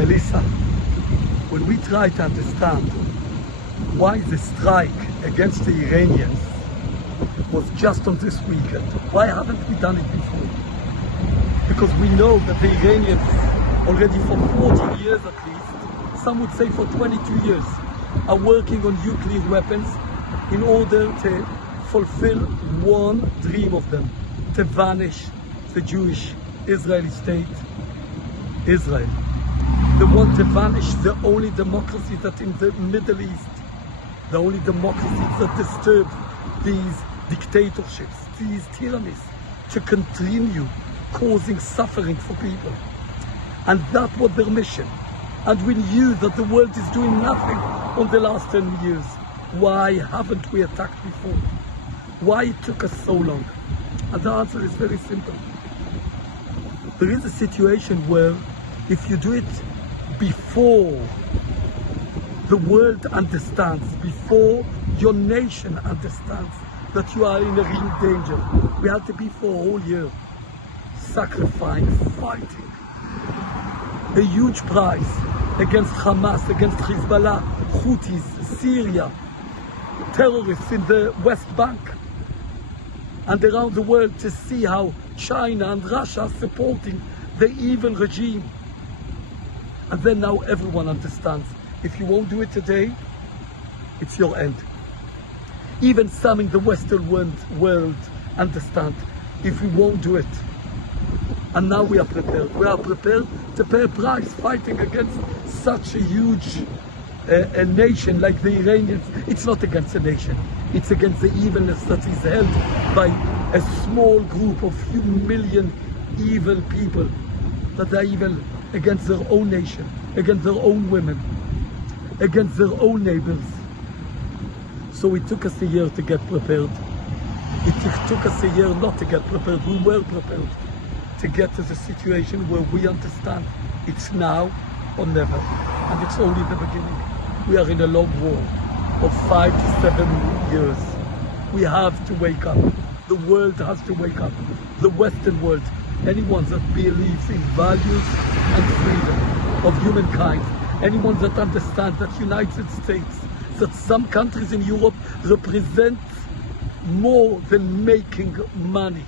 Melissa, when we try to understand why the strike against the Iranians was just on this weekend, why haven't we done it before? Because we know that the Iranians already for 40 years at least, some would say for 22 years, are working on nuclear weapons in order to fulfill one dream of them, to vanish the Jewish Israeli state, Israel. They want to vanish the only democracy that in the Middle East, the only democracies that disturb these dictatorships, these tyrannies, to continue causing suffering for people. And that was their mission. And we knew that the world is doing nothing on the last 10 years. Why haven't we attacked before? Why it took us so long? And the answer is very simple. There is a situation where if you do it before the world understands, before your nation understands that you are in a real danger, we had to be for a whole year sacrifice, fighting a huge price against Hamas, against Hezbollah, Houthis, Syria, terrorists in the West Bank and around the world, to see how China and Russia are supporting the evil regime. And then now everyone understands, if you won't do it today, it's your end. Even some in the Western world understand, if we won't do it. And now we are prepared. We are prepared to pay a price fighting against such a huge a nation like the Iranians. It's not against a nation. It's against the evilness that is held by a small group of few million evil people that are evil against their own nation, against their own women, against their own neighbors. So it took us a year to get prepared. It took us a year not to get prepared. We were prepared to get to the situation where we understand it's now or never. And it's only the beginning. We are in a long war of 5 to 7 years. We have to wake up. The world has to wake up. The Western world, anyone that believes in values and freedom of humankind, anyone that understands that United States, that some countries in Europe represent more than making money,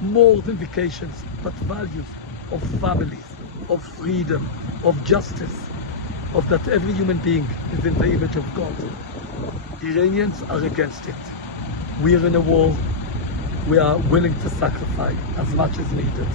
more than vacations, but values of families, of freedom, of justice, of that every human being is in the image of God. Iranians are against it. We are in a war. We are willing to sacrifice as much as needed.